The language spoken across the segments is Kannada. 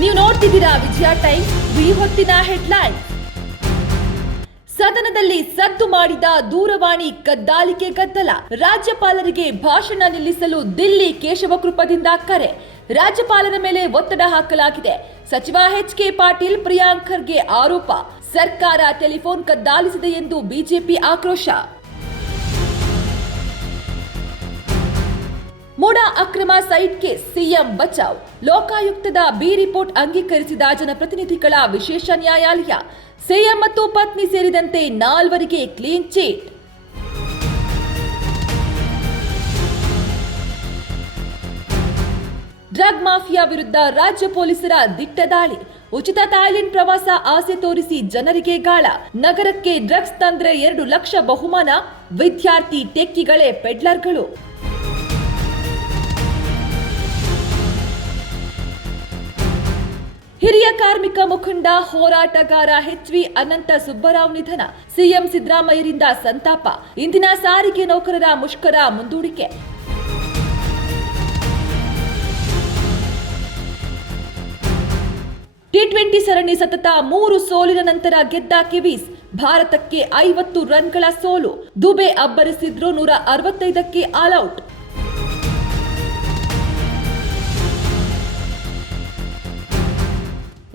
ನೀವು ನೋಡ್ತಿದ್ದೀರಾ ವಿಜಯ ಟೈಮ್ಸ್. ಈ ಹೊತ್ತಿನ ಹೆಡ್ಲೈನ್. ಸದನದಲ್ಲಿ ಸದ್ದು ಮಾಡಿದ ದೂರವಾಣಿ ಕದ್ದಾಲಿಕೆ ಗದ್ದಲ. ರಾಜ್ಯಪಾಲರಿಗೆ ಭಾಷಣ ನಿಲ್ಲಿಸಲು ದಿಲ್ಲಿ ಕೇಶವಕೃಪದಿಂದ ಕರೆ. ರಾಜ್ಯಪಾಲರ ಮೇಲೆ ಒತ್ತಡ ಹಾಕಲಾಗಿದೆ. ಸಚಿವ ಎಚ್.ಕೆ. ಪಾಟೀಲ್ ಪ್ರಿಯಾಂಕ್ ಖರ್ಗೆ ಆರೋಪ. ಸರ್ಕಾರ ಟೆಲಿಫೋನ್ ಕದ್ದಾಲಿಸಿದೆ ಎಂದು ಬಿಜೆಪಿ ಆಕ್ರೋಶ. ಮುಡಾ ಅಕ್ರಮ ಸೈಟ್ ಕೇಸ್ ಸಿಎಂ ಬಚಾವ್. ಲೋಕಾಯುಕ್ತದ ಬಿ ರಿಪೋರ್ಟ್ ಅಂಗೀಕರಿಸಿದ ಜನಪ್ರತಿನಿಧಿಗಳ ವಿಶೇಷ ನ್ಯಾಯಾಲಯ. ಸಿಎಂ ಮತ್ತು ಪತ್ನಿ ಸೇರಿದಂತೆ 4 ಕ್ಲೀನ್ ಚೀಟ್. ಡ್ರಗ್ ಮಾಫಿಯಾ ವಿರುದ್ಧ ರಾಜ್ಯ ಪೊಲೀಸರ ದಿಟ್ಟ ದಾಳಿ. ಉಚಿತ ಥಾಯ್ಲೆಂಡ್ ಪ್ರವಾಸ ಆಸೆ ತೋರಿಸಿ ಜನರಿಗೆ ಗಾಳ. ನಗರಕ್ಕೆ ಡ್ರಗ್ಸ್ ತಂದ್ರೆ 2 ಲಕ್ಷ ಬಹುಮಾನ. ವಿದ್ಯಾರ್ಥಿ ಟೆಕ್ಕಿಗಳೇ ಪೆಡ್ಲರ್ಗಳು. ಹಿರಿಯ ಕಾರ್ಮಿಕ ಮುಖಂಡ ಹೋರಾಟಗಾರ ಎಚ್.ವಿ. ಅನಂತ ಸುಬ್ಬರಾವ್ ನಿಧನ. ಸಿಎಂ ಸಿದ್ದರಾಮಯ್ಯರಿಂದ ಸಂತಾಪ. ಇಂದಿನ ಸಾರಿಗೆ ನೌಕರರ ಮುಷ್ಕರ ಮುಂದೂಡಿಕೆ. ಟಿ20 ಸರಣಿ ಸತತ 3 ಸೋಲಿನ ನಂತರ ಗೆದ್ದ ಕಿವೀಸ್. ಭಾರತಕ್ಕೆ 50 ರನ್ಗಳ ಸೋಲು. ದುಬೆ ಅಬ್ಬರಿಸಿದ್ರು 165ಕ್ಕೆ ಆಲ್ಔಟ್.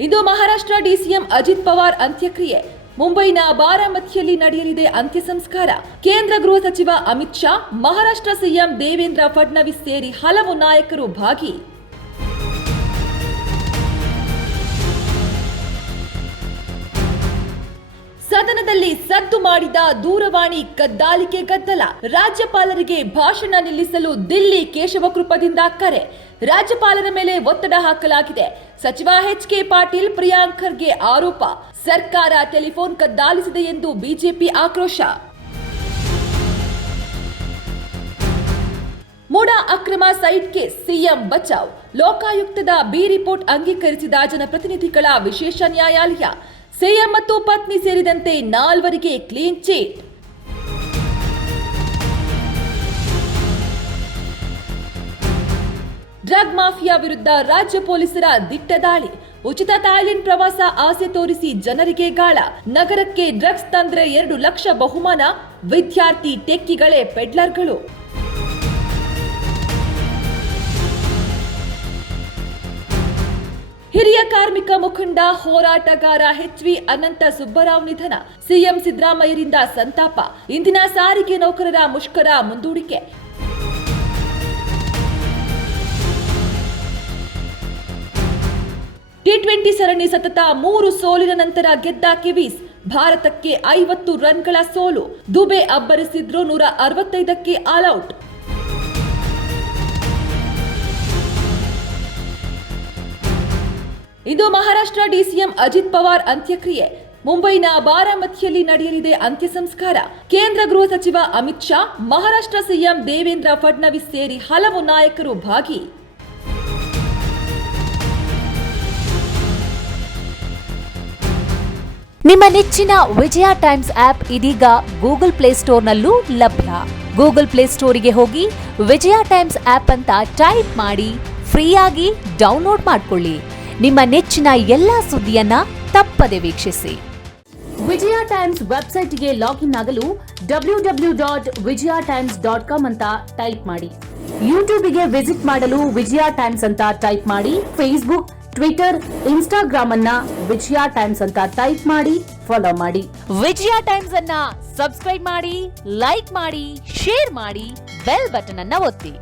ಇಂದು ಮಹಾರಾಷ್ಟ್ರ ಡಿಸಿಎಂ ಅಜಿತ್ ಪವಾರ್ ಅಂತ್ಯಕ್ರಿಯೆ. ಮುಂಬೈನ ಬಾರಾಮತಿಯಲ್ಲಿ ನಡೆಯಲಿದೆ ಅಂತ್ಯ ಸಂಸ್ಕಾರ. ಕೇಂದ್ರ ಗೃಹ ಸಚಿವ ಅಮಿತ್ ಶಾ, ಮಹಾರಾಷ್ಟ್ರ ಸಿಎಂ ದೇವೇಂದ್ರ ಫಡ್ನವೀಸ್ ಸೇರಿ ಹಲವು ನಾಯಕರು ಭಾಗಿ. ಸದನದಲ್ಲಿ ಸದ್ದು ಮಾಡಿದ ದೂರವಾಣಿ ಕದ್ದಾಲಿಕೆ ಗದ್ದಲ. ರಾಜ್ಯಪಾಲರಿಗೆ ಭಾಷಣ ನಿಲ್ಲಿಸಲು ದಿಲ್ಲಿ ಕೇಶವಕೃಪದಿಂದ ಕರೆ. ರಾಜ್ಯಪಾಲರ ಮೇಲೆ ಒತ್ತಡ ಹಾಕಲಾಗಿದೆ. ಸಚಿವ ಎಚ್.ಕೆ. ಪಾಟೀಲ್ ಪ್ರಿಯಾಂಕ್ ಖರ್ಗೆ ಆರೋಪ. ಸರ್ಕಾರ ಟೆಲಿಫೋನ್ ಕದ್ದಾಲಿಸಿದೆ ಎಂದು ಬಿಜೆಪಿ ಆಕ್ರೋಶ. ಮುಡಾ ಅಕ್ರಮ ಸೈಟ್ ಕೇಸ್ ಸಿಎಂ ಬಚಾವ್. ಲೋಕಾಯುಕ್ತದ ಬಿ ರಿಪೋರ್ಟ್ ಅಂಗೀಕರಿಸಿದ ಜನಪ್ರತಿನಿಧಿಗಳ ವಿಶೇಷ ನ್ಯಾಯಾಲಯ. ಸಿಎಂ ಮತ್ತು ಪತ್ನಿ ಸೇರಿದಂತೆ 4 ಕ್ಲೀನ್ ಚೀಟ್. ಡ್ರಗ್ ಮಾಫಿಯಾ ವಿರುದ್ಧ ರಾಜ್ಯ ಪೊಲೀಸರ ದಿಟ್ಟ ದಾಳಿ. ಉಚಿತ ಥಾಯ್ಲೆಂಡ್ ಪ್ರವಾಸ ಆಸೆ ತೋರಿಸಿ ಜನರಿಗೆ ಗಾಳ. ನಗರಕ್ಕೆ ಡ್ರಗ್ಸ್ ತಂದ್ರೆ 2 ಲಕ್ಷ ಬಹುಮಾನ. ವಿದ್ಯಾರ್ಥಿ ಟೆಕ್ಕಿಗಳೇ ಪೆಡ್ಲರ್ಗಳು. ಹಿರಿಯ ಕಾರ್ಮಿಕ ಮುಖಂಡ ಹೋರಾಟಗಾರ ಎಚ್.ವಿ. ಅನಂತ ಸುಬ್ಬರಾವ್ ನಿಧನ. ಸಿಎಂ ಸಿದ್ದರಾಮಯ್ಯರಿಂದ ಸಂತಾಪ. ಇಂದಿನ ಸಾರಿಗೆ ನೌಕರರ ಮುಷ್ಕರ ಮುಂದೂಡಿಕೆ. ಟಿ20 ಸರಣಿ ಸತತ 3 ಸೋಲಿನ ನಂತರ ಗೆದ್ದ ಕಿವೀಸ್. ಭಾರತಕ್ಕೆ 50 ರನ್ಗಳ ಸೋಲು. ದುಬೆ ಅಬ್ಬರಿಸಿದ್ರು 165ಕ್ಕೆ ಆಲ್ಔಟ್. ಇಂದು ಮಹಾರಾಷ್ಟ್ರ ಡಿಸಿಎಂ ಅಜಿತ್ ಪವಾರ್ ಅಂತ್ಯಕ್ರಿಯೆ. ಮುಂಬೈನ ಬಾರಾಮತಿಯಲ್ಲಿ ನಡೆಯಲಿದೆ ಅಂತ್ಯ ಸಂಸ್ಕಾರ. ಕೇಂದ್ರ ಗೃಹ ಸಚಿವ ಅಮಿತ್ ಶಾ, ಮಹಾರಾಷ್ಟ್ರ ಸಿಎಂ ದೇವೇಂದ್ರ ಫಡ್ನವೀಸ್ ಸೇರಿ ಹಲವು ನಾಯಕರು ಭಾಗಿ. ನಿಮ್ಮ ನೆಚ್ಚಿನ ವಿಜಯ ಟೈಮ್ಸ್ ಆಪ್ ಇದೀಗ ಗೂಗಲ್ ಪ್ಲೇಸ್ಟೋರ್ನಲ್ಲೂ ಲಭ್ಯ. ಗೂಗಲ್ ಪ್ಲೇಸ್ಟೋರಿಗೆ ಹೋಗಿ ವಿಜಯ ಟೈಮ್ಸ್ ಆಪ್ ಅಂತ ಟೈಪ್ ಮಾಡಿ ಫ್ರೀಯಾಗಿ ಡೌನ್ಲೋಡ್ ಮಾಡಿಕೊಳ್ಳಿ. ನಿಮ್ಮ ನೆಚ್ಚಿನ ಎಲ್ಲಾ ಸುದ್ದಿಯನ್ನ ತಪ್ಪದೆ ವೀಕ್ಷಿಸಿ. ವಿಜಯ ಟೈಮ್ಸ್ ವೆಬ್ಸೈಟ್ಗೆ ಲಾಗಿನ್ ಆಗಲು www.vijayatimes.com ಅಂತ ಟೈಪ್ ಮಾಡಿ. ಯೂಟ್ಯೂಬ್ಗೆ ವಿಸಿಟ್ ಮಾಡಲು ವಿಜಯ ಟೈಮ್ಸ್ ಅಂತ ಟೈಪ್ ಮಾಡಿ. ಫೇಸ್ಬುಕ್, ಟ್ವಿಟರ್, ಇನ್ಸ್ಟಾಗ್ರಾಮ್ ಅನ್ನ ವಿಜಯ ಟೈಮ್ಸ್ ಅಂತ ಟೈಪ್ ಮಾಡಿ, ಫಾಲೋ ಮಾಡಿ. ವಿಜಯ ಟೈಮ್ಸ್ ಅನ್ನ ಸಬ್ಸ್ಕ್ರೈಬ್ ಮಾಡಿ, ಲೈಕ್ ಮಾಡಿ, ಶೇರ್ ಮಾಡಿ, ಬೆಲ್ ಬಟನ್ ಅನ್ನ ಒತ್ತಿ.